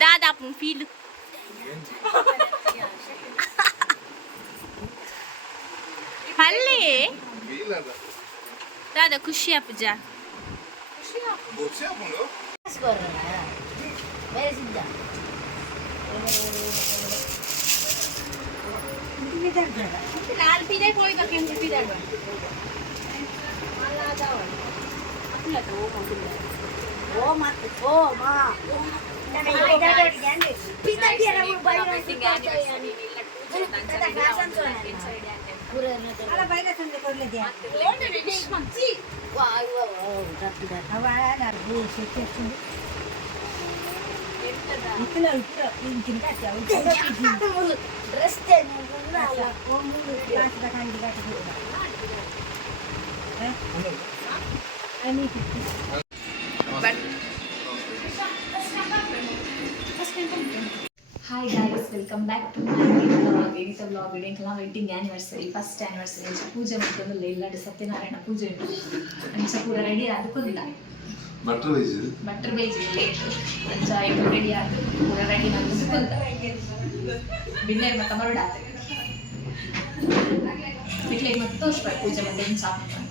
दादा आपण फील हल्ली दादा खुशी पूजा लाल पिदाय पोळी का केंद्र पिदाय ओ मत ओ मा Hi guys, welcome back to my vlog. Wedding anniversary, first anniversary. Pooja mattondu illade Satyanarayana Pooja undu pura ready adukonda butter beige late ancha idu ready adu pura ready nandukonda binne matta maruda itle matto Pooja mattem saappu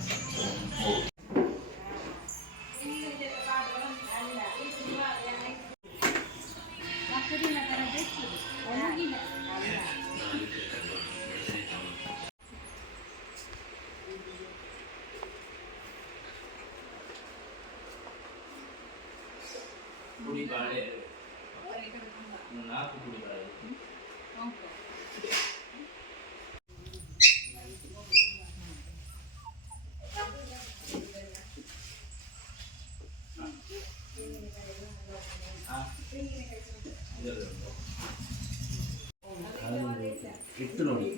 कुड़ी बाड़े नाक कुड़ी बाड़े इट्टु नोडी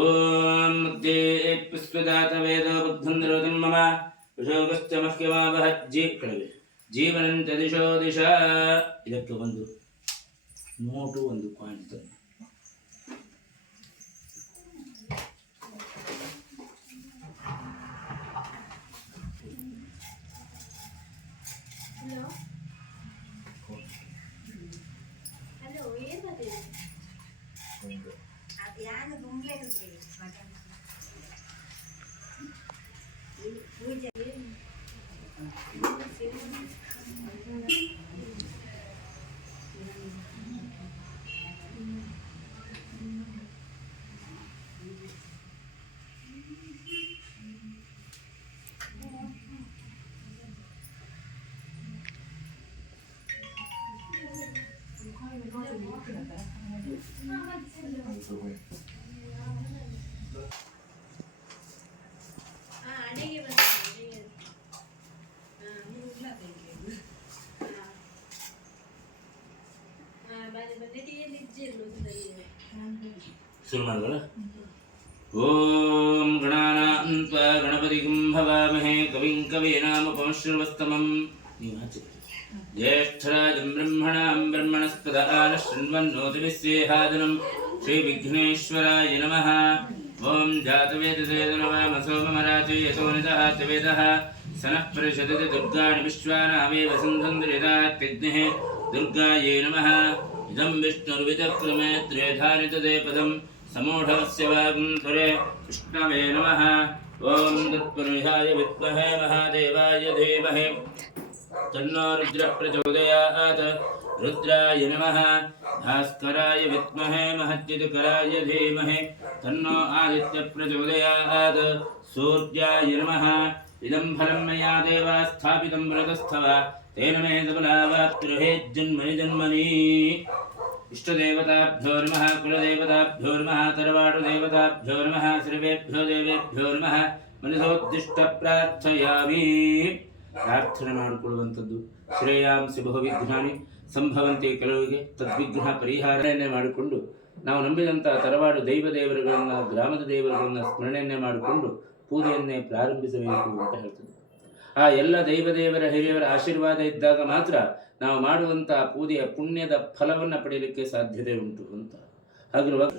ओम मध्ये पुष्पदात वेदो बुद्धंद्रोतिं मम विशोकश्च मह्यमावह जीवनं च दिशो दिशा ಇದಕ್ಕೆ ಒಂದು ನೋಟು ಒಂದು ಕಾಯಿನ್ ತಂದು ओम गणानां त्वा गणपतिं हवामहे कविं कवीनामुपमश्रवस्तमं ज्येष्ठराजं ब्रह्मणां ब्रह्मणस्पद आनशृण्वन्नोतिभिस्सेहादनं श्रीविघ्नेश्वराय नमः। ओम जातवेदसेदनवामसोमराचे यतोनितः तवेदः सनः परिषदति दुर्गाणि विश्वानामेव सन्धन्द्रिदात्यग्निः दुर्गायै नमः। इदं विष्णुर्विचक्रमे त्रेधानि तदे पदं समूढस्य वागुंधरे कृष्णवे नमः। ओम तत्पुरुषाय विद्महे महादेवाय धीमहि तन्नो रुद्रः प्रचोदयात् रुद्राय नमः भास्कराय विद्महे महद्युतिकराय धीमहि तन्नो आदित्यः प्रचोदयात् सूर्याय नमः इदं फलं मया देवा स्थापितं व्रतस्थव तेन मे सबलावाप्तिर्हेज्जन्मनि जन्मनि इष्टदेवताभ्यो नमः कुलदेवताभ्यो नमः तरवाडुदेवताभ्यो नमः सर्वेभ्यो देवेभ्यो नमः मनसोद्दिष्ट प्रार्थयामि ಪ್ರಾರ್ಥನೆ ಮಾಡಿಕೊಳ್ಳುವಂಥದ್ದು ಶ್ರೇಯಾಂಸಿ ಬಹುವಿಘ್ನಾನಿ ಸಂಭವಂತೆ ಕೆಲವರಿಗೆ ತದ್ವಿಘ್ನ ಪರಿಹಾರವನ್ನೇ ಮಾಡಿಕೊಂಡು ನಾವು ನಂಬಿದಂಥ ತರವಾಡು ದೈವದೇವರುಗಳನ್ನು ಗ್ರಾಮದ ದೇವರುಗಳನ್ನು ಸ್ಮರಣೆಯನ್ನೇ ಮಾಡಿಕೊಂಡು ಪೂಜೆಯನ್ನೇ ಪ್ರಾರಂಭಿಸಬೇಕು ಅಂತ ಹೇಳ್ತದೆ. ಆ ಎಲ್ಲ ದೈವದೇವರ ಹಿರಿಯವರ ಆಶೀರ್ವಾದ ಇದ್ದಾಗ ಮಾತ್ರ ನಾವು ಮಾಡುವಂಥ ಪೂಜೆಯ ಪುಣ್ಯದ ಫಲವನ್ನು ಪಡೆಯಲಿಕ್ಕೆ ಸಾಧ್ಯತೆ ಉಂಟು ಅಂತ. ಹಾಗಿರುವಾಗ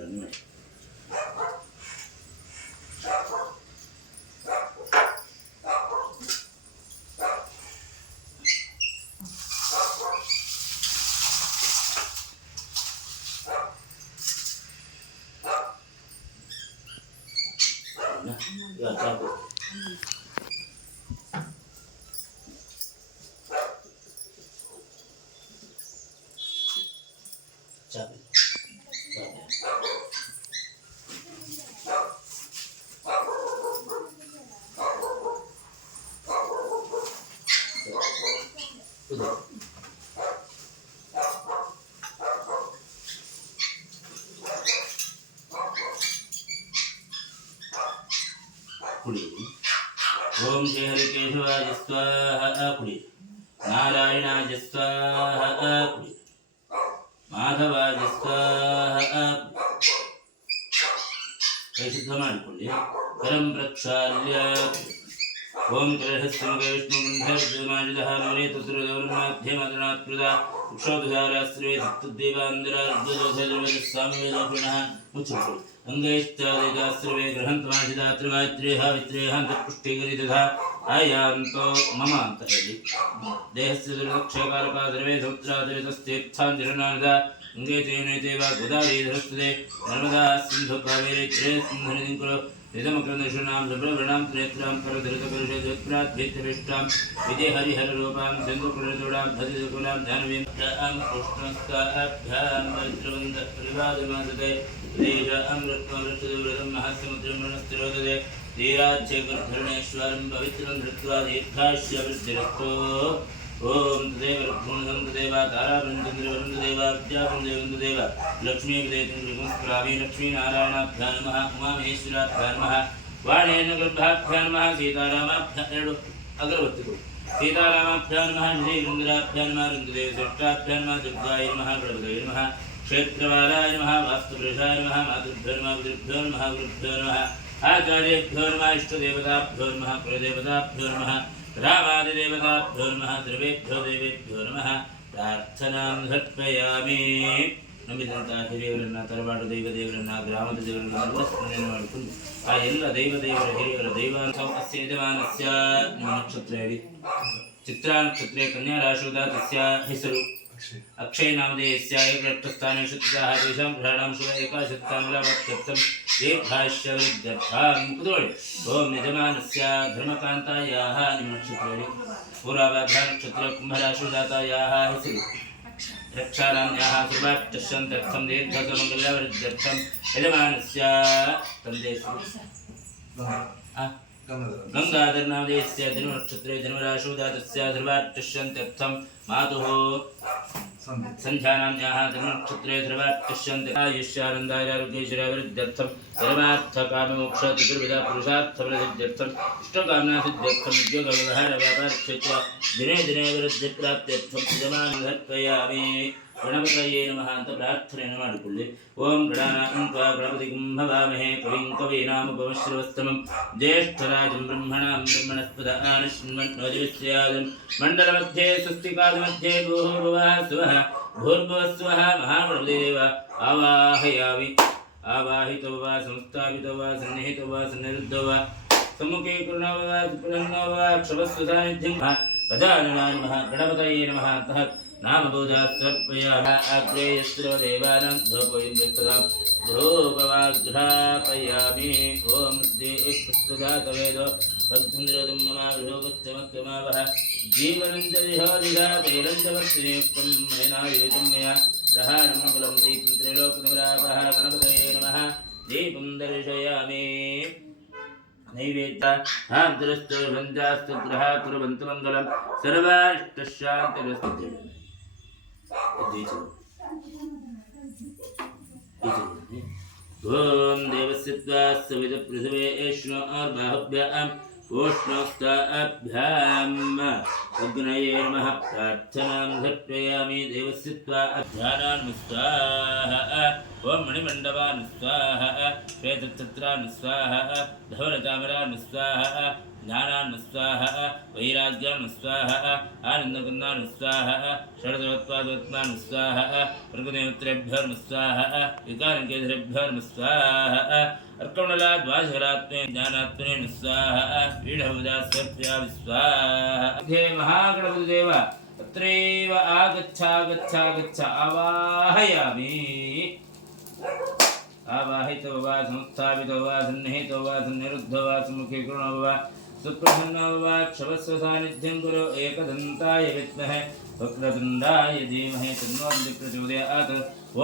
ಕುಡಿ. ಓಂ ಶ್ರೀ ಹರಿಕೇಶವಾಯ ಸ್ವಾಹ ಕುಡಿ. ನಾರಾಯಣಾಯ ಸ್ವಾಹ ಕುಡಿ. ಮಾಧವಾಯ ಸ್ವಾಹ ಕೈ ಶುದ್ಧ ಮಾಡಿಕೊಳ್ಳಿ. ಕರಂ ಪ್ರಕ್ಷಾಲ್ಯ ಓಂ ಕಲಹಸ್ಯಮುಖ ವಿಷ್ಣುಗುಂಧರ್ಮಾಜಿದಃ ಮೌನೇ ತತ್ರುದೌರ್ಮಾಧ್ಯಮದನಾತ್ಮೃತ ಉಕ್ಷೋಧಾರಾಶ್ರೇ ತದ್ದೇವಾಂಧರಾರ್ಧದೋಧರ್ವೇದಸ್ಸಾಮವೇದೋಪುಣಃ ಮುಚ್ಚಿಕೊಳ್ಳಿ. ಅಂಗೈಶ್ಚಾದಿದಾಶ್ರವೇ ಗೃಹಂತಮಾಜಿದಾತ್ರವಾತ್ರೇಹ ವಿತ್ರೇಹಾಂತಪುಷ್ಟೀಕರಿತಧಾ ಆಯಾಂತೋ ಮಮ ಅಂತ ಹೇಳಿ ದೇಹಸ್ಯ ದುರ್ಲಕ್ಷ್ಯಕಾರಕ ದ್ರವೇ ಸೌತ್ರಾದರಿತಸ್ಥೀರ್ಥಾಂತಿರನಾನದ ಅಂಗೇತೇನೇತೇವ ಗೋದಾವರಿ ಧರಿಸ್ತದೆ ನರ್ಮದಾ ಸಿಂಧು ಕಾವೇರಿ ತ್ರೇ ಸಿಂಧುನಿಂಕುಲು निदमकृष्णां सुब्रह्मण्यां त्रेत्रां करधृतकरुषेद्प्राद्भित्यभिष्टां विधे हरिहररूपां सिन्धुकुलजोडां धरितकुलां ध्यानवीं पुष्टस्ताभ्यां वज्रवन्दपरिवादमादते देश अमृतमृतदुव्रतं महस्समुद्रमणस्तिरोदते धीराच्छेखरधरणेश्वरं पवित्रं धृत्वा दीर्घाश्यवृद्धिरस्तो ओम तदेव तदेव तारावृन्ददेव विद्यावृन्ददेव लक्ष्मीपदेवस्मरामि लक्ष्मीनारायणाभ्यां नमः उमामहेश्वराभ्यां नमः वाणेन गर्भाभ्यां नमः सीतारामाभ्यां अगरवत्तिगु सीतारामाभ्यां नमः श्रीवृन्दराभ्यां नमः वृन्ददेवश्रेष्ठाभ्यां नमः दुर्गाय नमः गणपतये नमः क्षेत्रवालाय नमः वास्तुपुरुषाय नमः मातृभ्यो नमः पितृभ्यो नमः गुरुभ्यो नमः आचार्येभ्यो नमः इष्टदेवताभ्यो नमः कुलदेवताभ्यो नमः रामादिदेवताभ्यो नमः सर्वेभ्यो देवेभ्यो नमः प्रार्थनां समर्पयामि. ನಂಬಿದಂಥ ಹಿರಿಯವರನ್ನ ತರವಾಡು ದೈವದೇವರನ್ನ ಗ್ರಾಮದ ದೇವರನ್ನ ಸ್ಮರಣೆ ಮಾಡಿಕೊಂಡು ಆ ಎಲ್ಲ ದೈವದೇವರ ಹಿರಿಯವರ ದೈವಾಂಶ ಯಜಮಾನಸ್ಯ ನಿಮ್ಮ ನಕ್ಷತ್ರ ಹೇಳಿ. ಚಿತ್ರಾ ನಕ್ಷತ್ರೇ ಕನ್ಯಾ ರಾಶಿಯುತ ತಸ್ಯ ಹೆಸರು अक्षय नामधेयस्य एकलक्षस्थाने शुद्धाः तेषां ग्रहाणां शुभ एकाशत्ताङ्गलावत्यर्थं दीर्घायुष्यवृद्ध्यर्थं कुतोळि. ओं यजमानस्य धर्मकान्तायाः निमनक्षत्रेणि पूर्वाभाद्रा नक्षत्र कुम्भराशिजातायाः हेसरु रक्षाराम्याः सर्वार्थं दीर्घसमङ्गलवृद्ध्यर्थं यजमानस्य तन्देषु गंगाधर नामधेयस्य जन्मनक्षत्रे जन्मराशिजातस्य सर्वार्थं मातुः संध्यानाम्याः जन्मनक्षत्रे सर्वार्थं आयुष्यानन्दायारोग्यैश्वर्याभिवृद्ध्यर्थं धर्मार्थकाममोक्षादिविधा पुरुषार्थफलसिद्ध्यर्थं इष्टकामनासिद्ध्यर्थं उद्योगव्यवहारव्यापारक्षेत्रे दिने दिने अभिवृद्धिप्राप्त्यर्थं यजमानं समर्पयामि. गणपतये नमः ಅಂತ ಪ್ರಾರ್ಥನೆಯನ್ನು ಮಾಡಿಕೊಳ್ಳಿ. ಓಂ ಗಣಾನಾಂ ತ್ವಾ ಗಣಪತಿಂ ಭವಾಮಹೇ ಕವಿಂ ಕವೀನಾಮುಪಮಶ್ರವಸ್ತಮಂ ಜ್ಯೇಷ್ಠರಾಜಂ ಬ್ರಹ್ಮಣಾಂ ಬ್ರಹ್ಮಣಸ್ಪದ ಆನಶ್ವನ್ಮನ್ನೋಜವಿಶ್ರೇಯಾದಂ ಮಂಡಲमध्ये ಸ್ವಸ್ತಿಕಾದमध्ये ಭೂರ್ಭುವಃ ಸ್ವಃ ಭೂರ್ಭುವಃ ಸ್ವಃ ಮಹಾಗಣಪತಿದೇವ ಆವಾಹಯಾಮಿ. ಆವಾಹಿತೋ ವಾ ಸಂಸ್ಥಾಪಿತೋ ವಾ ಸನ್ನಿಹಿತೋ ವಾ ಸನ್ನಿರುದ್ಧೋ ವಾ सम्मुखे कुर्णो वा सुप्रसन्नो वा क्षमस्व सान्निध्यं गजाननाय नमः गणपतये नमः अतः नामपूजा समर्पयामः अग्रे यत्र देवानां धूपोऽयं धूपमाघ्रापयामि ॐ पुष्पजातवेदो भक्तिन्द्रदं मम विभोगत्यमक्रमावः जीवनं च विहोदिधापैलं च वर्तिनियुक्तं मयनायुतं मया प्रहाणमङ्गलं दीपं त्रैलोक्यनिरापः गणपतये नमः दीपं दर्शयामि नैवेद्यान्तरस्तु भञ्जास्तु ग्रहा कुर्वन्तु मङ्गलं सर्वाष्टशान्तिरस्तु ॐ देवस्य त्वा सवितपृथिवे एष्णोर्बाहुभ्याम् ओष्णोक्ताभ्याम् अग्नये नमः प्रार्थनां समर्पयामि देवस्य त्वा अध्यानान् स्वाहा ॐ मणिमण्डपान् स्वाहा श्वेतच्छत्रान् स्वाहा धवलचामरान् स्वाहा ज्ञानान् स्वाहा वैराग्यान् स्वाहा आनन्दकुन्दान् स्वाहा षड्दवत्पादवत्मान् स्वाहा प्रकृतिमित्रेभ्यो स्वाहा विकारकेन्द्रेभ्यो स्वाहा अर्कमण्डलाद्वाशरात्मे ज्ञानात्मने स्वाहा पीठभुजा सर्प्यामि स्वाहा हे महागणपतिदेव तत्रैव आगच्छ आवाहयामि आवाहितो वा संस्थापितो वा सन्निहितो वा सन्निरुद्धो वा सम्मुखे कृणो वा सुप्रसन्नो वा क्षमस्व सान्निध्यं कुरु एकदन्ताय विद्महे वक्रतुण्डाय धीमहि तन्नो प्रचोदयात्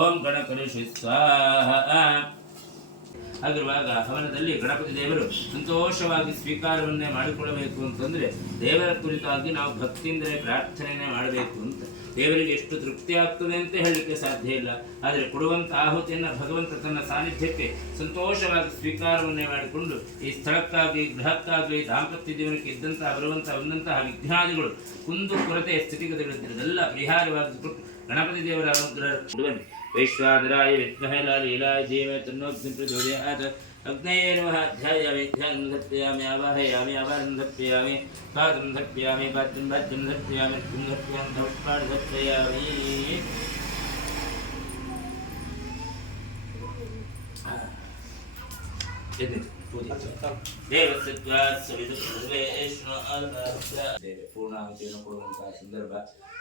ओं गणकलुषे स्वाहा ಆಗಿರುವಾಗ ಹವನದಲ್ಲಿ ಗಣಪತಿ ದೇವರು ಸಂತೋಷವಾಗಿ ಸ್ವೀಕಾರವನ್ನೇ ಮಾಡಿಕೊಳ್ಳಬೇಕು ಅಂತಂದರೆ ದೇವರ ಕುರಿತಾಗಿ ನಾವು ಭಕ್ತಿಯಿಂದಲೇ ಪ್ರಾರ್ಥನೆಯೇ ಮಾಡಬೇಕು ಅಂತ. ದೇವರಿಗೆ ಎಷ್ಟು ತೃಪ್ತಿ ಆಗ್ತದೆ ಅಂತ ಹೇಳಲಿಕ್ಕೆ ಸಾಧ್ಯ ಇಲ್ಲ. ಆದರೆ ಕೊಡುವಂಥ ಆಹುತಿಯನ್ನು ಭಗವಂತ ತನ್ನ ಸಾನ್ನಿಧ್ಯಕ್ಕೆ ಸಂತೋಷವಾಗಿ ಸ್ವೀಕಾರವನ್ನೇ ಮಾಡಿಕೊಂಡು ಈ ಸ್ಥಳಕ್ಕಾಗಿ ಗೃಹಕ್ಕಾಗಲಿ ದಾಂಪತ್ಯ ಜೀವನಕ್ಕೆ ಇದ್ದಂತಹ ಬರುವಂತಹ ಒಂದಂತಹ ವಿಘ್ನಾದಿಗಳು ಕುಂದು ಕೊರತೆಯ ಸ್ಥಿತಿಗತಿಗಳಿದ್ದರೆಲ್ಲ ಪರಿಹಾರವಾಗಿಸಿಕೊಟ್ಟು ಗಣಪತಿ ದೇವರ ಅನುಗ್ರಹ ಕೊಡುವನು. वैश्वानराय विद्महे लालीलाय धीमहि तन्नो प्रचोदयात् अग्नये नमः ध्यायामि ध्यानं समर्पयामि आवाहयामि आवाहनं समर्पयामि पादं समर्पयामि पाद्यं भाज्यं समर्पयामि अर्घ्यं समर्पयामि धूपपाणि समर्पयामि ದೇವಸ್ಯ ತ್ವಾ ಸವಿತುರ್ವೇಶ್ವರ ಪೂರ್ಣಾಹುತಿಯನ್ನು ಕೊಡುವಂತಹ ಸಂದರ್ಭ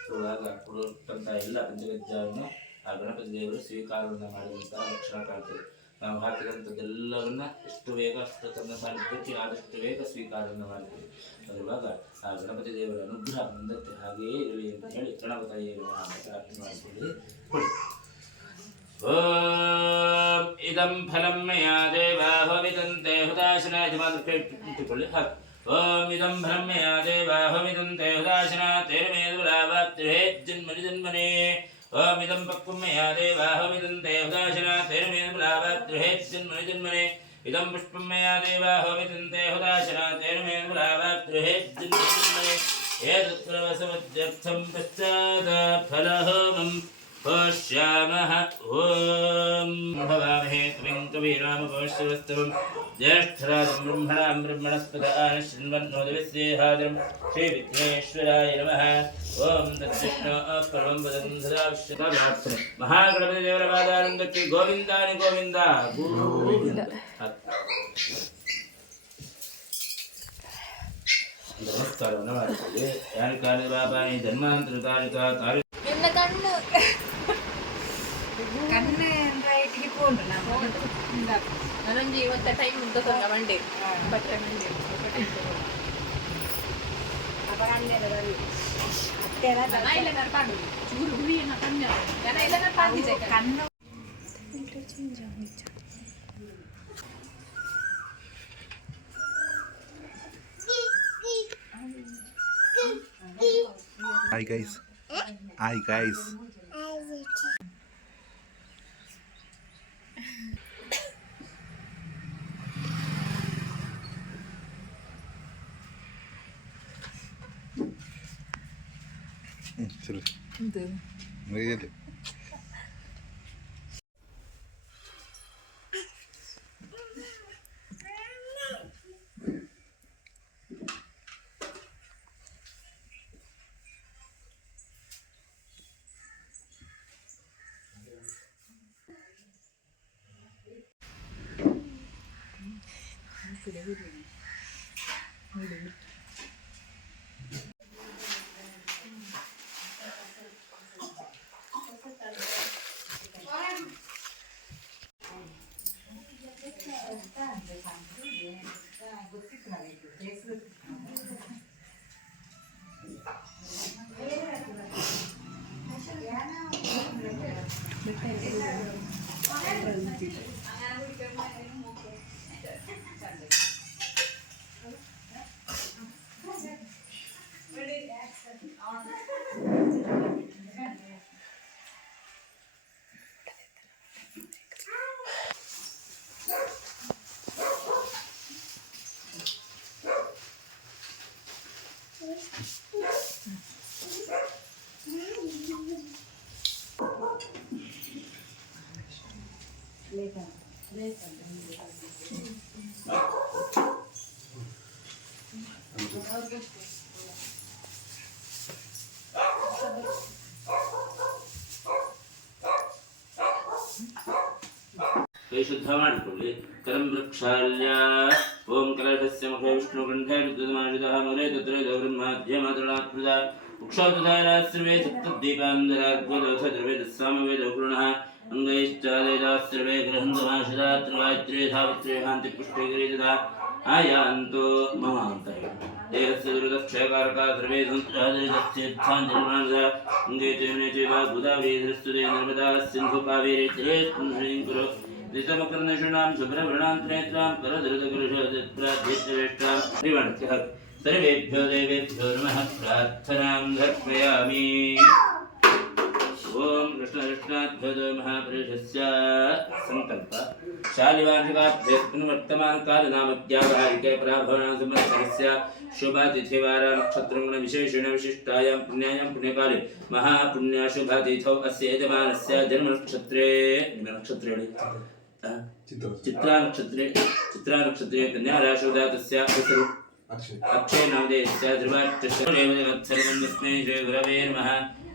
ಕೊಡುವಾಗ ಕೊಡುವಂತಹ ಎಲ್ಲ ಪಂಚಗಜ್ಜವನ್ನು ಆ ಗಣಪತಿ ದೇವರು ಸ್ವೀಕಾರವನ್ನು ಮಾಡಿದಂತಹ ಲಕ್ಷಣ ಕಾಣ್ತದೆ. ನಾವು ಹಾಕಿದಂಥದ್ದೆಲ್ಲವನ್ನ ಎಷ್ಟು ಬೇಗ ಅಷ್ಟು ತನ್ನ ಸಾನ್ನಿಧ್ಯಕ್ಕೆ ಆದಷ್ಟು ಬೇಗ ಸ್ವೀಕಾರವನ್ನು ಮಾಡ್ತೀವಿ. ಅದರುವಾಗ ಆ ಗಣಪತಿ ದೇವರ ಅನುಗ್ರಹ ಮುಂದಕ್ಕೆ ಹಾಗೆಯೇ ಇರಲಿ ಅಂತ ಹೇಳಿ ಗಣಪತಿಯ ಪ್ರಾರ್ಥನೆ ಮಾಡಿಕೊಳ್ಳಿ. ಓಂ ಇದಂ ಫಲಂ ಮಯಾ ದೇವಾಹವಿದಂತೆ ಹುತಾಶನಾಯ ಇಟ್ಟುಕೊಳ್ಳಿ. ಓಂ ಇದಂ ಫಲಂ ಮಯಾ ದೇವಾಹವಿದಂತೆ ಹುತಾಶನಾ ತೇರಮೇದುಲಾವಾತ್ರಿಹೇ ಜನ್ಮನಿ ಜನ್ಮನೇ. ಓಂ ಇದಂ ಪಕ್ವಂ ಮಯಾ ದೇವಾಹವಿದಂತೆ ಹುತಾಶನಾ ತೇರಮೇದುಲಾವಾತ್ರಿಹೇ ಜನ್ಮನಿ ಜನ್ಮನೇ. ಇದಂ ಪುಷ್ಪಂ ಮಯಾ ದೇವಾಹವಿದಂತೆ ಹುತಾಶನಾ ತೇರಮೇದುಲಾವಾತ್ರಿಹೇ ಜನ್ಮನಿ ಜನ್ಮನೇ. ಏತತ್ಪ್ರವಸಮಧ್ಯರ್ಥಂ ಪಶ್ಚಾತ್ ಫಲಹೋಮಂ पश्यामः. ॐ भवामहे कविं कवीनामुपमश्रवस्तवं ज्येष्ठराजं ब्रह्मणां ब्रह्मणस्पदान शृण्वन्नोदविश्रेहाद्रं श्रीविघ्नेश्वराय नमः. ॐ तद्विष्णो परमं पदं सदा विश्वताप्रार्थने. महागणपति देवರ ಪಾದಾರಂಗಕ್ಕೆ ಗೋವಿಂದಾನಿ ಗೋವಿಂದ ಗೋವಿಂದ. ನಮಸ್ಕಾರವನ್ನು ಮಾಡುತ್ತೇವೆ. ಯಾರ ಕಾಲ ಬಾಬಾನಿ ಜನ್ಮಾಂತರ ತಾರಿಕ ತಾರಿ ಕಣ್ಣು ರೈಟಿಗೆ ಫೋನ್ ನನಗೆ ಇವತ್ತ ಟೈಮ್ ಉಂಟು ಮಂಡೆ ಬಟ್ಟೆ ಮಂಡೆ ಚೂರು ಹುಳಿಯನ್ನ ಕಣ್ಣು Hi guys. Hi guys. चलो really ಶುದ್ಧ ಮಾಡಿಕೊಳ್ಳಿ. ಕರಂ ವೃಕ್ಷಾಲ್ಯ ಓಂ ಕಲಶಸ್ಯ ಮುಖೇ ವಿಷ್ಣುಕಂಠೇ ರುದ್ರಮಾಜಿತಃ ಮೂಲೆ ತತ್ರ ಬ್ರಹ್ಮಾದ್ಯ ಮಾತೃಣಾತ್ಮಜ ವೃಕ್ಷೋದ್ಧಾರ ಸರ್ವೇ ಸಪ್ತದೀಪಾಂಧರಾಗ್ವದೋಥ ದ್ರವೇದಸ್ಸಾಮವೇದೌಗುಣಃ ಅಂಗೈಶ್ಚಾದೇಜಾಸ್ತ್ರವೇ ಗೃಹಂತಮಾಶಿರಾತ್ರವಾಯ್ತ್ರೇ ಧಾವಿತ್ರೇ ಕಾಂತಿ ಪುಷ್ಟೇ ಗಿರಿಜದಾ ಆಯಾಂತೋ ಮಮ ಅಂತ ಹೇಳಿ ದೇಹಸ್ಯ ದುರ್ಗಕ್ಷಯಕಾರಕ ದ್ರವೇ ಸಂಸ್ಕೃತಸ್ಥಾಂಜಲಿಮಾನದ ಅಂಗೇ ಚೇವನೆ ಚೇವ ಗೋದಾವರಿ ಧೃಸ್ತುದೇ ನರ್ಮದಾ ಸಿಂಧು ಕಾವೇರಿ ತ್ರೇಸ್ಪುಂಸರಿಂಕುರು ದಿಸಮಕರ್ಣಶುಣಾಂ ಶುಭ್ರವೃಣಾಂತನೇತ್ರಾಂ ಕರಧೃತಕರುಷೋದಿತ್ರಾಧ್ಯೇಷ್ಟವೇಷ್ಟಾಂ ಶ್ರೀವಣಸ್ಯ ಸರ್ವೇಭ್ಯೋ ದೇವೇಭ್ಯೋ ನಮಃ ಪ್ರಾರ್ಥನಾಂ ಸಮರ್ಪಯಾಮಿ. ಓಂ ಕೃಷ್ಣಕೃಷ್ಣಾಭ್ಯೋ ಮಹಾಪುರುಷಸ್ಯ ಸಂಕಲ್ಪ ಶಾಲಿವಾರ್ಷಿಕಾಭ್ಯೋ ಪುನರ್ವರ್ತಮಾನಕಾಲನಾಮವ್ಯಾವಹಾರಿಕೆ ಪರಾಭವನ ಸಂವತ್ಸರಸ್ಯ ಶುಭಾತಿಥಿವಾರ ನಕ್ಷತ್ರಗುಣ ವಿಶೇಷಣ ವಿಶಿಷ್ಟಾಯಾಂ ಪುಣ್ಯಾಯಾಂ ಪುಣ್ಯಕಾಲೆ ಮಹಾಪುಣ್ಯಶುಭಾತಿಥೌ ಅಸ್ಯ ಯಜಮಾನಸ್ಯ ಜನ್ಮನಕ್ಷತ್ರೇ ನಕ್ಷತ್ರೇ ಚಿತ್ರಾನಕ್ಷತ್ರೇ ಕನ್ಯಾರಾಶಿದಾತಸ್ಯ ಹೆಸರು ಅಕ್ಷಯ ನಾಮಧೇಯಸ್ಯ ಧ್ರುವಾಕ್ಷರಮತ್ಸರ್ವಸ್ಮೈ ಶ್ರೀ ಗುರವೇ ನಮಃ.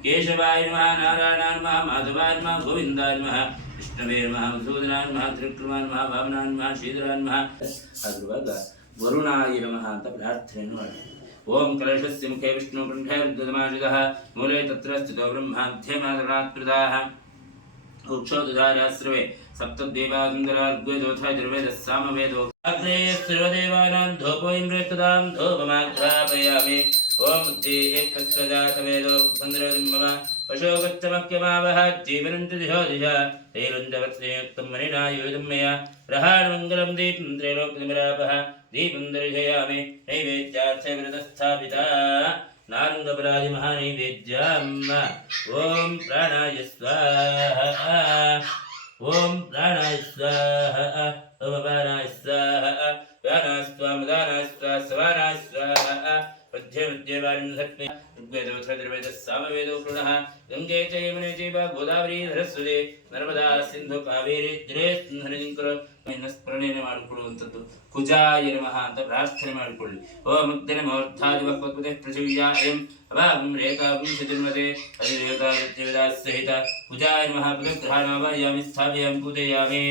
ಕೇಶವಾಯ ನಮಃ, ನಾರಾಯಣಾಯ ನಮಃ, ಮಾಧವಾಯ ನಮಃ, ಗೋವಿಂದಾಯ ನಮಃ, ವಿಷ್ಣವೇ ನಮಃ, ಮಧುಸೂದನಾಯ ನಮಃ, ತ್ರಿವಿಕ್ರಮಾಯ ನಮಃ, ವಾಮನಾಯ ನಮಃ, ಶ್ರೀಧರಾಯ ನಮಃ. ಅದ್ರವಾಗ ವರುಣಾಯ ನಮಃ ಅಂತ ಪ್ರಾರ್ಥನೆಯನ್ನು ಮಾಡಿ. ಓಂ ಕಲಶಸ್ಯ ಮುಖೇ ವಿಷ್ಣುಕಂಠೇ ರುದ್ರಮಾಜಿತಃ ಮೂಲೆ ತತ್ರ ಸ್ಥಿತೋ ಬ್ರಹ್ಮಾದ್ಯ ಮಾತೃಣಾತ್ಮಜಾಃ ವೃಕ್ಷೋದ್ಧಾರಾಶ್ರವೇ ಸಪ್ತದೇವಾಸುಂದರಾರ್ಗ್ವೇದೋಥ ದುರ್ವೇದಸ್ಸಾಮವೇದೋ ಅಗ್ನೇ ಸರ್ವದೇವಾನಾಂ ಧೂಪೋಯಂ ರೇತದಾಂ ಧೂಪಮಾಘ್ರಾಪಯಾಮಿ. ಓಂ ಬುದ್ಧಿ ಏಕಸ್ವಜಾತವೇದೋ ಸಂದ್ರೋದಿಂ ಮಮ ಪಶೋಗಚ್ಚಮಕ್ಯಮಾವಹ ಜೀವನಂ ಚ ದಿಶೋ ದಿಶ ತೈಲಂಜವತ್ಸಯುಕ್ತಂ ಮಣಿನಾ ಯೋಧಂ ಮಯ ಪ್ರಹಾರಮಂಗಲಂ ದೀಪಂ ತ್ರೈಲೋಕ್ಯಮಿರಾಪಃ ದೀಪಂ ದರ್ಶಯಾಮಿ. ನೈವೇದ್ಯಾರ್ಥೇ ವಿರತಸ್ಥಾಪಿತಾ ನಾರಂಗಪರಾಧಿ ಮಹಾನೈವೇದ್ಯಂ. ಓಂ ಪ್ರಾಣಾಯ ಸ್ವಾಹಾ, ಓಂ ಪ್ರಾಣಾಯ ಸ್ವಾಹಾ, ಓಂ ಅಪಾನಾಯ ಸ್ವಾಹಾ, ವ್ಯಾನಾಯ ಸ್ವಾಹ, ಮದಾನಾಯ ಸ್ವಾಹ, ಸವಾನಾಯ ಸ್ವಾಹಾ. ಮಧ್ಯೆ ಮಧ್ಯೆ ವಾರಿಣಿ ಋಗ್ವೇದೋಥ ದ್ರವೇದಸ್ಸಾಮವೇದೋ ಪುನಃ ಗಂಗೆ ಚ ಯಮುನೆ ಚೈವ ಗೋದಾವರಿ ಸರಸ್ವತಿ ನರ್ಮದಾ ಸಿಂಧು ಕಾವೇರಿ ತ್ರೇಸ್ಪುಂಸರಿಂಕುರು ಸ್ಮರಣೆಯನ್ನು ಮಾಡಿಕೊಳ್ಳುವಂಥದ್ದು. ಕುಜಾಯ ನಮಃ ಅಂತ ಪ್ರಾರ್ಥನೆ ಮಾಡಿಕೊಳ್ಳಿ. ಓಂ ಮುಗ್ಧನಮೋರ್ಧಾದಿವಕ್ವತ್ಪತೆ ಪೃಥಿವ್ಯಾ ಅಯಂ ಅಭಾಗಂ ರೇಖಾಗಂ ಶತಿರ್ಮತೆ ಅಧಿರೇಖಾಸಹಿತ ಕುಜಾಯ ನಮಃ. ಪುನಃಗ್ರಹಾನಾವಾಯಾಮಿ ಸ್ಥಾಪಯಾಮಿ ಪೂಜೆಯಾಮಿ.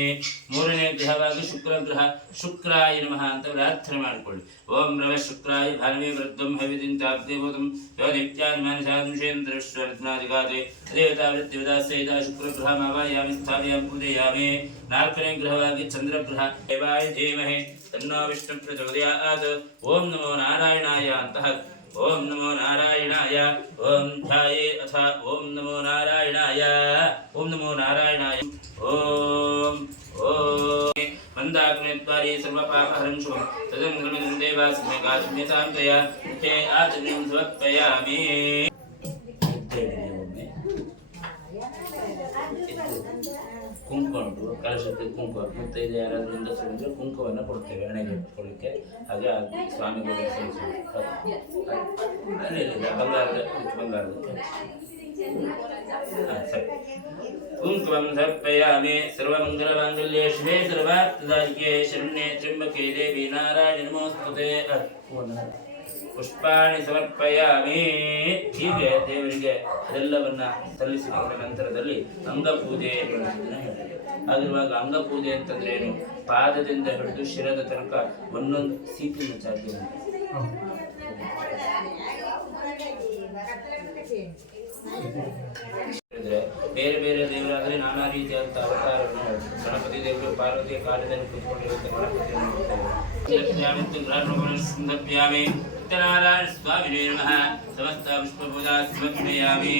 ಮೂರನೇ ಗ್ರಹವಾಗಿ ಶುಕ್ರಗ್ರಹ, ಶುಕ್ರಾಯ ನಮಃ ಅಂತ ಪ್ರಾರ್ಥನೆ ಮಾಡಿಕೊಳ್ಳಿ. ಓಂ ರವ ಶುಕ್ರಾಯ ಭಾನವೇ ವೃದ್ಧಂ ಹವಿದಿಂತಾಗ್ದೇವೋದಂ ಯೋದಿತ್ಯಾನ್ ಮಾನಸಾಂಶೇಂದ್ರಶ್ವರತ್ನಾದಿಗಾತೆ ದೇವತಾವೃತ್ತಿವಿದಾಸಹಿತ ಶುಕ್ರಗ್ರಹಮಾವಾಯಾಮಿ ಸ್ಥಾಪಯಾಮಿ ಪೂಜೆಯಾಮಿ. ನಾಲ್ಕನೇ ಗ್ರಹವಾಗಿ ಚಂದ್ರಗ್ರಹ, ದೇವಾಯ ಧೀಮಹಿ ತನ್ನೋ ವಿಷ್ಣು ಪ್ರಚೋದಯಾತ್. ಓಂ ನಮೋ ನಾರಾಯಣಾಯ ಅಂತಃ ಓಂ ನಮೋ ನಾರಾಯಣಾಯ. ಓಂ ಧ್ಯಾಯೇ ಅಥ ಓಂ ನಮೋ ನಾರಾಯಣಾಯ, ಓಂ ನಮೋ ನಾರಾಯಣಾಯ. ಓಂ ಓಂ ಮಂದಾಗ್ನೇದ್ವಾರಿ ಸರ್ವಪಾಪಹರಂ ಶುಭಂ ತದಂಗ್ರಮಿದಂ ದೇವಾಸ್ಮ್ಯಗಾಸ್ಮ್ಯತಾಂ ತಯಾ ಮುಖೇ ಆಚಮ್ಯಂ ಸಮರ್ಪಯಾಮಿ. ಕುಂಕುಮ ಉಂಟು, ಕಲಶಕ್ಕೆ ಕುಂಕುಮ ಮುತ್ತೈದೆ ಯಾರಾದರೂ ಹೆಂಗಸರು ಕುಂಕುಮವನ್ನು ಕೊಡ್ತೇವೆ ಹಣೆಗೆ ಇಟ್ಕೊಳ್ಳಿಕ್ಕೆ. ಹಾಗೆ ಸ್ವಾಮಿಗಳು ಬಂಗಾರದ ಸರಿ. ಕುಂಕುಮಂ ಸಮರ್ಪಯಾಮಿ. ಸರ್ವಮಂಗಲಮಾಂಗಲ್ಯೇ ಶಿವೆ ಸರ್ವಾರ್ಥದಾಯಿಕೆ ಶರಣ್ಯೇ ತ್ರ್ಯಂಬಕೆ ದೇವಿ ನಾರಾಯಣಿ ನಮೋಸ್ತುತೆ. ಪುಷ್ಪಾಣಿ ಸಮರ್ಪಯಾಮಿ. ಹೀಗೆ ದೇವರಿಗೆ ಅದೆಲ್ಲವನ್ನ ಸಲ್ಲಿಸಿಕೊಂಡ ನಂತರದಲ್ಲಿ ಅಂಗಪೂಜೆ ಹೇಳುವುದನ್ನು ಹೇಳಿದೆ. ಆಗಿರುವಾಗ ಅಂಗಪೂಜೆ ಅಂತಂದ್ರೆ ಏನು? ಪಾದದಿಂದ ಹಿಡಿದು ಶಿರದ ತನಕ ಒಂದೊಂದು ಸೀಟಿನ ಚಾಚಿ ಉಂಟು. ಬೇರೆ ಬೇರೆ ದೇವರಾದರೆ ನಾನಾ ರೀತಿಯಾದ ಅವತಾರವನ್ನು ಗಣಪತಿ ದೇವರು ಪಾರ್ವತಿಯ ಕಾರ್ಯದಲ್ಲಿ ಕೂತ್ಕೊಂಡಿರುವಂತಹ ಗಣಪತಿಯನ್ನು ಸತ್ಯನಾರಾಯಣ ಸ್ವಾಮಿನೇ ನಮಃ. ಸಮಸ್ತ ಪುಷ್ಪಪೂಜಾ ಸಮರ್ಪಯಾಮಿ.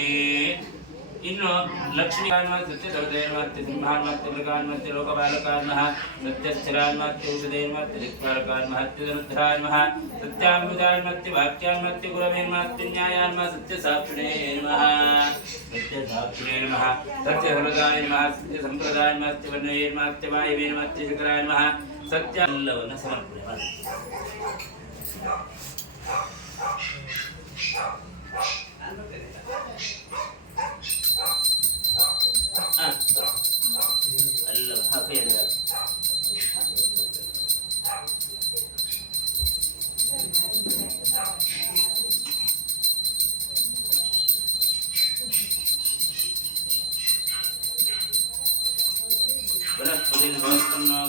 ಇನ್ನು ಲಕ್ಷ್ಮೀಕಾನ್ಮತ್ ಸತ್ಯಧರ್ಮದೇನ್ಮತ್ ಸಿಂಹಾನ್ಮತ್ ಮೃಗಾನ್ಮತ್ ಲೋಕಪಾಲಕಾನ್ಮಃ ಸತ್ಯಸ್ಥಿರಾನ್ಮತ್ ಔಷಧೇನ್ಮತ್ ದಿಕ್ಪಾಲಕಾನ್ಮತ್ ಧನುದ್ಧರಾನ್ಮಃ ಸತ್ಯಾಮೃತಾನ್ಮತ್ ವಾಕ್ಯಾನ್ಮತ್ ಗುರವೇನ್ಮತ್ ನ್ಯಾಯಾನ್ಮತ್ ಸತ್ಯಸಾಕ್ಷಿಣೇ ನಮಃ ಸತ್ಯಸಾಕ್ಷಿಣೇ ನಮಃ ಸತ್ಯಸಮೃದಾಯ ನಮಃ ಸತ್ಯಸಂಪ್ರದಾಯನ್ಮತ್ ವರ್ಣವೇನ್ಮತ್ ವಾಯುವೇನ್ಮತ್ ಶಂಕರಾಯ ನಮಃ ಸತ್ಯ ಎಲ್ಲವನ್ನು ಸಮರ್ಪಣೆ ಮಾಡಿ ಎಲ್ಲ ಹಾಕಿ ಎಲ್ಲ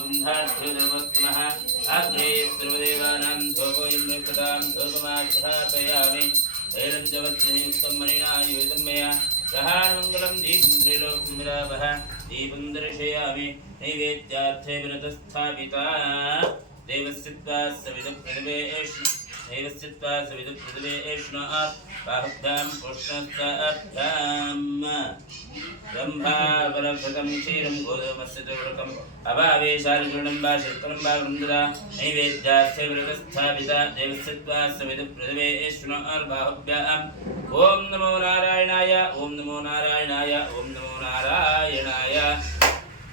गन्धाढ्योदवत्तमः आग्रे सर्वदेवानां धोपो इन्द्रकृतां धूपमाघ्रापयामि तैलं च वत्सनियुक्तं मणिना युतं मया ग्रहाणमङ्गलं दीपं त्रैलोक्यं विरावः दीपं दर्शयामि नैवेद्यार्थे विरतस्थापिता देवस्यत्वा सविदुप्रणवेष्णु देवस्यत्वा सविदुप्रणवेष्णु बाहुभ्यां पुष्णस्ताभ्यां ब्रह्मावरभृतं क्षीरं गोधूमस्य चूर्णकम् अभावे शालिगुणं वा शर्करं वा वृन्ददा नैवेद्यार्थे व्रतस्थापिता देवस्यत्वा सविदुप्रणवेष्णु बाहुभ्याम् ॐ नमो नारायणाय ॐ नमो नारायणाय ॐ नमो नारायणाय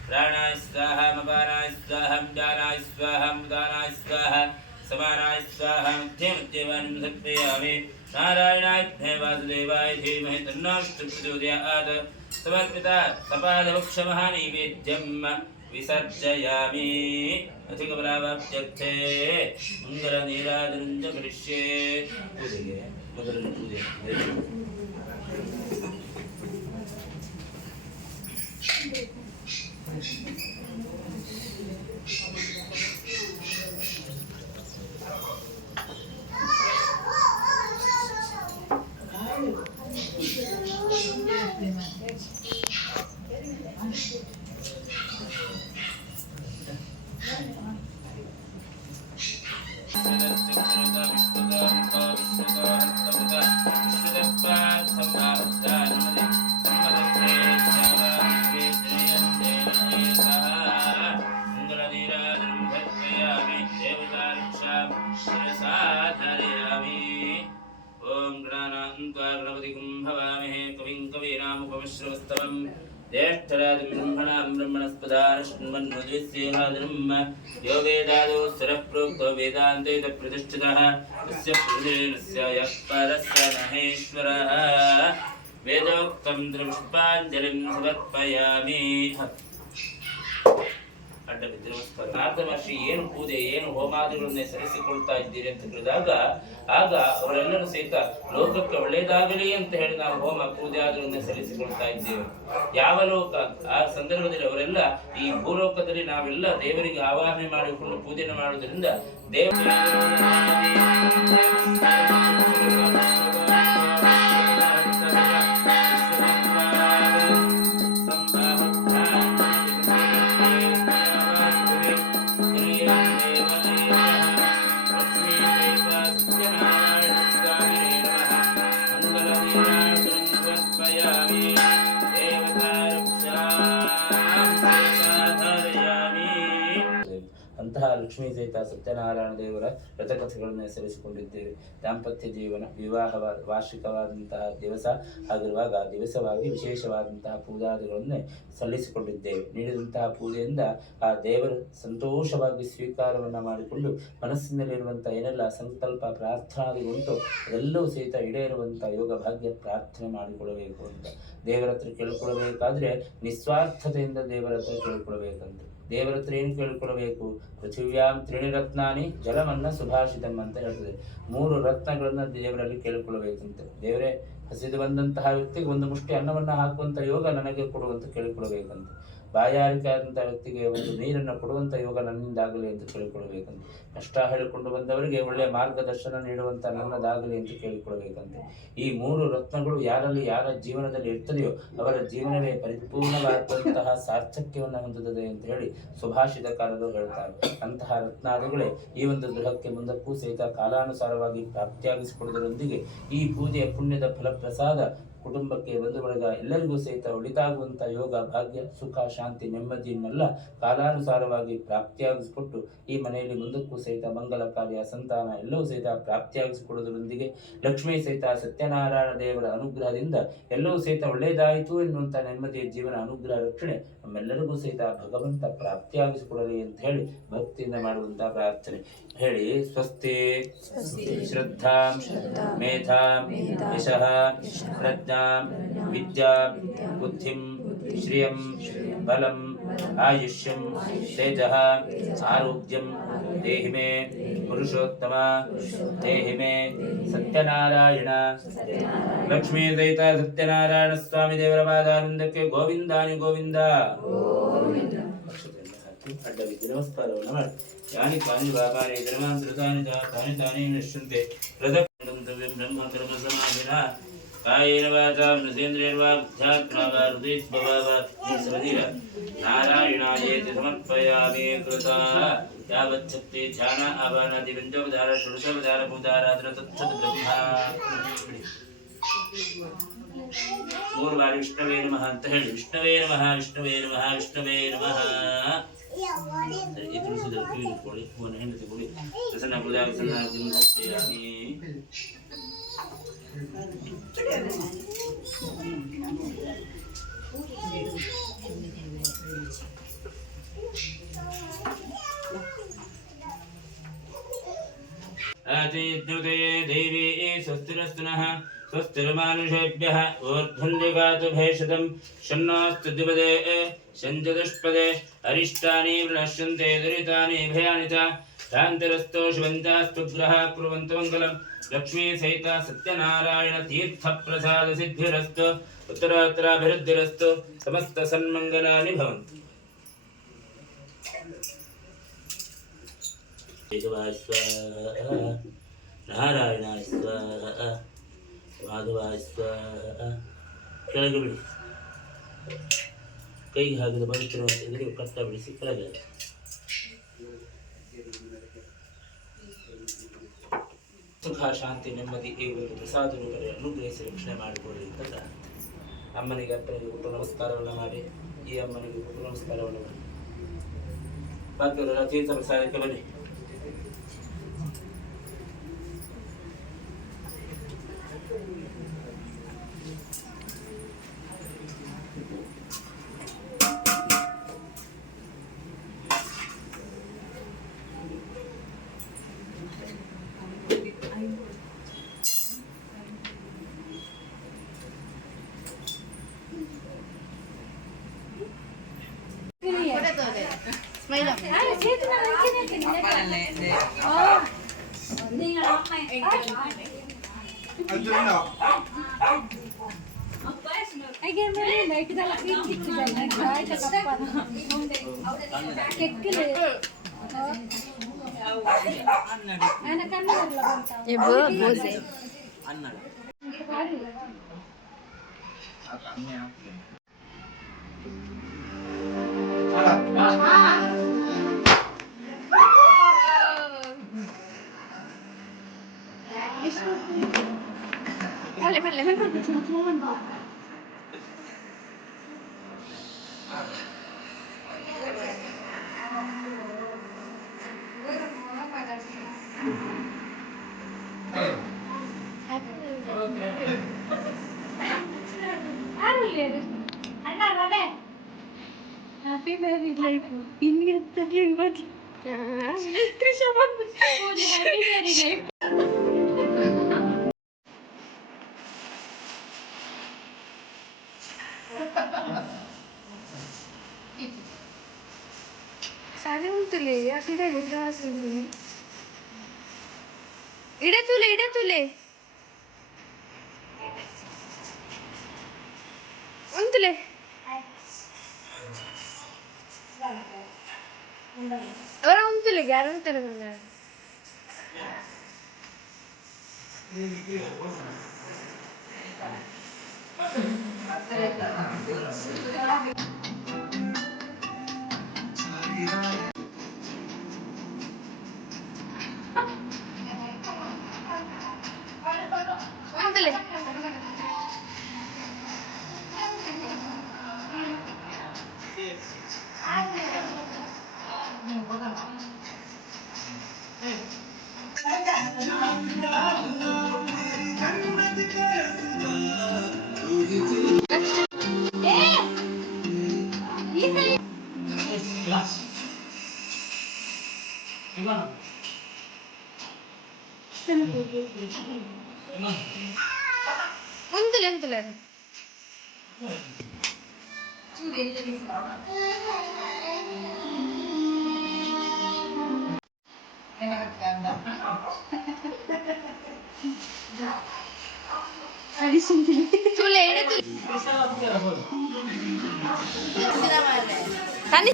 प्राणाय स्वाहा मपानाय स्वाहा ज्ञानाय स्वाहा मुदानाय स्वाहा समानाय स्वाहा मध्ये मध्यवान् समर्पयामि नारायणाय वासुदेवाय धीमहि तन्नो प्रचोदयात् समर्पिता सपादवक्षमः नैवेद्यं विसर्जयामि अधिकबलावाप्त्यर्थे मङ्गलनीराजनं च करिष्ये पूजेಗೆ ಮೊದಲು ಪೂಜೆ ज्येष्ठराजं ब्रह्मणां ब्रह्मणस्पदानश्वन्मन्मधुस्येहादनं योगेदादो सरप्रोक्तो वेदान्ते प्रतिष्ठितः तस्य पुरुषेणस्य यः परस्य महेश्वरः वेदोक्तं पुष्पाञ्जलिं समर्पयामि ಅಡ್ಡ ಬಿದ್ದು ನಮಸ್ಕಾರ. ನಾರದ ಮಹರ್ಷಿ ಏನು ಪೂಜೆ ಏನು ಹೋಮಾದಿಗಳನ್ನೇ ಸಲ್ಲಿಸಿಕೊಳ್ತಾ ಇದ್ದೀರಿ ಅಂತ ಕೇಳಿದಾಗ ಆಗ ಅವರೆಲ್ಲರೂ ಸಹಿತ ಲೋಕಕ್ಕೆ ಒಳ್ಳೆಯದಾಗಲಿ ಅಂತ ಹೇಳಿ ನಾವು ಹೋಮ ಪೂಜೆ ಆದಿಗಳನ್ನೇ ಸಲ್ಲಿಸಿಕೊಳ್ತಾ ಇದ್ದೇವೆ. ಯಾವ ಲೋಕ ಆ ಸಂದರ್ಭದಲ್ಲಿ ಅವರೆಲ್ಲ ಈ ಭೂಲೋಕದಲ್ಲಿ ನಾವೆಲ್ಲ ದೇವರಿಗೆ ಆವಾಹನೆ ಮಾಡಿಕೊಂಡು ಪೂಜೆಯನ್ನು ಮಾಡುವುದರಿಂದ ಅಂತಹ ಲಕ್ಷ್ಮೀ ಸಹಿತ ಸತ್ಯನಾರಾಯಣ ದೇವರ ವ್ರತಕಥೆಗಳನ್ನು ಹೆಸರಿಸಿಕೊಂಡಿದ್ದೇವೆ. ದಾಂಪತ್ಯ ಜೀವನ ವಿವಾಹ ವಾರ್ಷಿಕವಾದಂತಹ ದಿವಸ ಆಗಿರುವಾಗ ದಿವಸವಾಗಿ ವಿಶೇಷವಾದಂತಹ ಪೂಜಾದಿಗಳನ್ನೇ ಸಲ್ಲಿಸಿಕೊಂಡಿದ್ದೇವೆ. ನೀಡಿದಂತಹ ಪೂಜೆಯಿಂದ ಆ ದೇವರು ಸಂತೋಷವಾಗಿ ಸ್ವೀಕಾರವನ್ನು ಮಾಡಿಕೊಂಡು ಮನಸ್ಸಿನಲ್ಲಿರುವಂಥ ಏನೆಲ್ಲ ಸಂಕಲ್ಪ ಪ್ರಾರ್ಥನಾದಿಗಳುಂಟು ಅದೆಲ್ಲವೂ ಸಹಿತ ಈಡೇರುವಂಥ ಯೋಗ ಭಾಗ್ಯ ಪ್ರಾರ್ಥನೆ ಮಾಡಿಕೊಳ್ಳಬೇಕು ಅಂತ ದೇವರ ಹತ್ರ ಕೇಳಿಕೊಳ್ಳಬೇಕಾದ್ರೆ ನಿಸ್ವಾರ್ಥತೆಯಿಂದ ದೇವರ ಹತ್ರ ಕೇಳಿಕೊಳ್ಳಬೇಕಂತ. ದೇವರ ಹತ್ರ ಏನು ಕೇಳಿಕೊಳ್ಳಬೇಕು? ಪೃಥಿವ್ಯಾಂ ತ್ರೀಣಿ ರತ್ನಾನಿ ಜಲಮನ್ನ ಸುಭಾಷಿತಂ ಅಂತ ಹೇಳ್ತದೆ. 3 ರತ್ನಗಳನ್ನ ದೇವರಲ್ಲಿ ಕೇಳಿಕೊಳ್ಳಬೇಕಂತೆ. ದೇವರೇ ಹಸಿದು ಬಂದಂತಹ ವ್ಯಕ್ತಿಗೆ ಒಂದು ಮುಷ್ಟಿ ಅನ್ನವನ್ನು ಹಾಕುವಂಥ ಯೋಗ ನನಗೆ ಕೊಡುವಂತ ಕೇಳಿಕೊಳ್ಳಬೇಕಂತ. ಬಾಯಾರಿಕೆ ಆದಂತಹ ವ್ಯಕ್ತಿಗೆ ಒಂದು ನೀರನ್ನು ಕೊಡುವಂಥ ಯೋಗ ನನ್ನಿಂದಾಗಲಿ ಅಂತ ಕೇಳಿಕೊಳ್ಳಬೇಕಂತೆ. ಕಷ್ಟ ಹೇಳಿಕೊಂಡು ಬಂದವರಿಗೆ ಒಳ್ಳೆಯ ಮಾರ್ಗದರ್ಶನ ನೀಡುವಂಥ ನನ್ನದಾಗಲಿ ಅಂತ ಕೇಳಿಕೊಳ್ಳಬೇಕಂತೆ. ಈ 3 ರತ್ನಗಳು ಯಾರಲ್ಲಿ ಯಾರ ಜೀವನದಲ್ಲಿ ಇರ್ತದೆಯೋ ಅವರ ಜೀವನವೇ ಪರಿಪೂರ್ಣವಾದಂತಹ ಸಾರ್ಥಕ್ಯವನ್ನು ಹೊಂದುತ್ತದೆ ಅಂತ ಹೇಳಿ ಸುಭಾಷಿತಕಾರರು ಹೇಳ್ತಾರೆ. ಅಂತಹ ರತ್ನಾದಿಗಳೇ ಈ ಒಂದು ಗೃಹಕ್ಕೆ ಮುಂದಕ್ಕೂ ಸಹಿತ ಕಾಲಾನುಸಾರವಾಗಿ ಪ್ರಾಪ್ತಿಯಾಗಿಸಿಕೊಳ್ಳುವುದರೊಂದಿಗೆ ಈ ಪೂಜೆಯ ಪುಣ್ಯದ ಫಲಪ್ರಸಾದ ಕುಟುಂಬಕ್ಕೆ ಬಂಧು ಬಳಗ ಎಲ್ಲರಿಗೂ ಸಹಿತ ಒಳಿತಾಗುವಂಥ ಯೋಗ ಭಾಗ್ಯ ಸುಖ ಶಾಂತಿ ನೆಮ್ಮದಿಯನ್ನೆಲ್ಲ ಕಾಲಾನುಸಾರವಾಗಿ ಪ್ರಾಪ್ತಿಯಾಗಿಸಿಕೊಟ್ಟು ಈ ಮನೆಯಲ್ಲಿ ಮುಂದಕ್ಕೂ ಸಹಿತ ಮಂಗಲ ಕಾರ್ಯ ಸಂತಾನ ಎಲ್ಲವೂ ಸಹಿತ ಪ್ರಾಪ್ತಿಯಾಗಿಸಿಕೊಡೋದರೊಂದಿಗೆ ಲಕ್ಷ್ಮೀ ಸಹಿತ ಸತ್ಯನಾರಾಯಣ ದೇವರ ಅನುಗ್ರಹದಿಂದ ಎಲ್ಲವೂ ಸಹಿತ ಒಳ್ಳೆಯದಾಯಿತು ಎನ್ನುವಂಥ ನೆಮ್ಮದಿಯ ಜೀವನ ಅನುಗ್ರಹ ರಕ್ಷಣೆ ನಮ್ಮೆಲ್ಲರಿಗೂ ಸಹಿತ ಭಗವಂತ ಪ್ರಾಪ್ತಿಯಾಗಿಸಿಕೊಡಲಿ ಅಂತ ಹೇಳಿ ಭಕ್ತಿಯಿಂದ ಮಾಡುವಂಥ ಪ್ರಾರ್ಥನೆ ಹೇಳಿ. ಸ್ವಸ್ತಿ ಶ್ರದ್ಧಾಂ ಮೇಧಾಂ ಯಶಃ ಪ್ರಜ್ಞಾಂ ವಿದ್ಯಾಂ ಬುದ್ಧಿಂ ಶ್ರಿಯಂ ಬಲಂ ಆಯುಷ್ಯಂ ತೇಜಃ ಆರೋಗ್ಯಂ ದೇಹಿ ಮೇ ಪುರುಷೋತ್ತಮ ದೇಹಿ ಮೇ ಸತ್ಯನಾರಾಯಣ ಲಕ್ಷ್ಮೀ ಸಹಿತ ಸತ್ಯನಾರಾಯಣ ಸ್ವಾಮಿ ದೇವರ ಪಾದಾನಂದಕ್ಕೆ ಗೋವಿಂದಾನಿ ಗೋವಿಂದ. ಅಡ್ಡಬಿದ್ದು ನಮಸ್ಕಾರವನ್ನು ಮಾಡಿ. ಯಾನಿ ಕಾನಿ ಬಾಬಾರಿ ಧರ್ಮಾಂತೃತಾನಿ ತಾನಿ ತಾನೇ ನಶ್ಯಂತೆ ಪ್ರದಕ್ಷಿಣಂತವ್ಯಂ ಬ್ರಹ್ಮಕರ್ಮ ಸಮಾಧಿನ ಕಾಯೇನ ವಾಚಾ ಮನಸೇಂದ್ರಿಯರ್ವಾ ಬುದ್ಧ್ಯಾತ್ಮಾ ವಾ ಹೃದಯಸ್ವಭಾ ವಾ ಸಮಧಿರ ನಾರಾಯಣಾಯೇತಿ ಸಮರ್ಪಯಾಮಿ ಕೃತಾ ಯಾವಚ್ಛಕ್ತಿ ಧ್ಯಾನ ಆವಾನಾದಿ ಪಂಚೋಪಚಾರ ಷೋಡಶೋಪಚಾರ ಪೂಜಾರಾಧನ ತತ್ಸತ್ ಬ್ರಹ್ಮ. ಮೂರು ಬಾರಿ ವಿಷ್ಣುವೇ ನಮಃ ಅಂತ ಹೇಳಿ. ವಿಷ್ಣುವೇ ನಮಃ ವಿಷ್ಣುವೇ ನಮಃ ವಿಷ್ಣುವೇ ನಮಃ. ತುಳಸಿದ ಕಿವಿ ಇಟ್ಕೊಳ್ಳಿ, ಹೂವನ್ನು ಹೆಂಡತಿ ಕೊಡಿ. ಪ್ರಸನ್ನ ಪೂಜಾ ಪ್ರಸನ್ನಾಮಿ. आचयद्नुते देवी स्वस्तिरस्तु नः स्वस्तिर्मानुषेभ्यः ऊर्ध्वं भेषजं शन्नास्तु द्विपदे शञ्चतुष्पदे अरिष्टानि विनश्यन्ते दुरितानि भयानि च शान्तिरस्तु शुभञ्चास्तु ग्रहाः कुर्वन्तु मङ्गलं. लक्ष्मी सहित सत्यनारायण तीर्थप्रसाद सिद्धिरस्तु उत्तरोत्तराभिवृद्धिरस्तु समस्त सन्मङ्गलानि भवन्तु. केशवाय स्वाहा नारायणाय स्वाहा ಮಾಧವಾಯ ಸ್ವಾಹ. ಕೆಳಗೆ ಬಿಡಿ, ಕೈಗೆ ಹಾಕಿದ ಪವಿತ್ರವಾಗಿ ಕಟ್ಟ ಬಿಡಿಸಿ ಕೆಳಗೆ. ಸುಖ ಶಾಂತಿ ನೆಮ್ಮದಿ ಈ ಒಂದು ಪ್ರಸಾದ ರೂಪದಲ್ಲಿ ಅನುಗ್ರಹಿಸಿ ರಕ್ಷಣೆ ಮಾಡಿಕೊಡಿ ಅಂತ ಪ್ರಾರ್ಥನೆ. ಅಮ್ಮನಿಗೆ ಅಪ್ಪನಿಗೆ ಕುಟುಂಬ ನಮಸ್ಕಾರವನ್ನು ಮಾಡಿ, ಈ ಅಮ್ಮನಿಗೆ ಕುಟುಂಬ ನಮಸ್ಕಾರವನ್ನು ಮಾಡಿ. ಬಾಕಿಯವರೆಲ್ಲ ತೀರ್ಥ ಪ್ರಸಾದಕ್ಕೆ ಬನ್ನಿ. Happy married life. Indian studying what? Trisha, what? Happy married life. सारे तुले अभी काय घेतलं असेल तुले इडे तुले तुले ahora un tulle ahora un tulle ఉంతులే ఉంతులే చూలే కానీ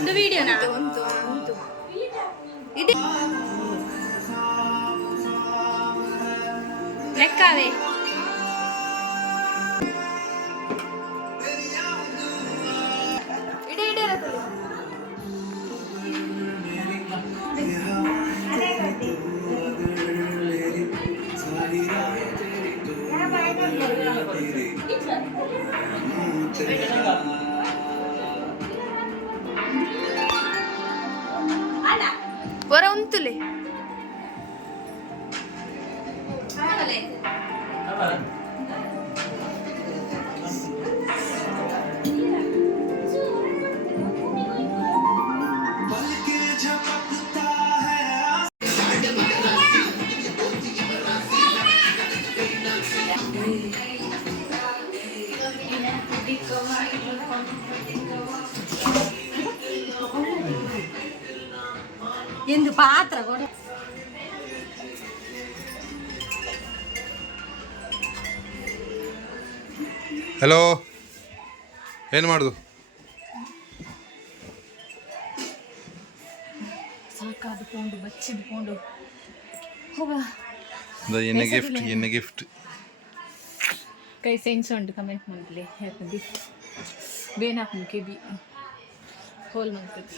ಇದು ವಿಡಿಯೋನಾ ಇದು ಲೆಕ್ಕವೇ ಇಡೀ ಇಡೀ ಹೊರ ಉಂತುಲೆ ಎಂದು ಪಾತ್ರ ಕೂಡ ಹಲೋ ಏನು ಮಾಡುದು? ಸಾಕಾದುಕೊಂಡು ಬಚ್ಚಿದ್ಕೊಂಡು ಹೋಗ ಎನ್ನ ಗಿಫ್ಟ್ ಕೈ ಸೆನ್ಸ್ ಉಂಟು ಕಮೆಂಟ್ ಮಾಡಲಿ ಯಾಕಂದ್ರೆ ಬೇನಾಕು ಕೆಬಿ ಹೋಲ್ ಮಾಡ್ತದೆ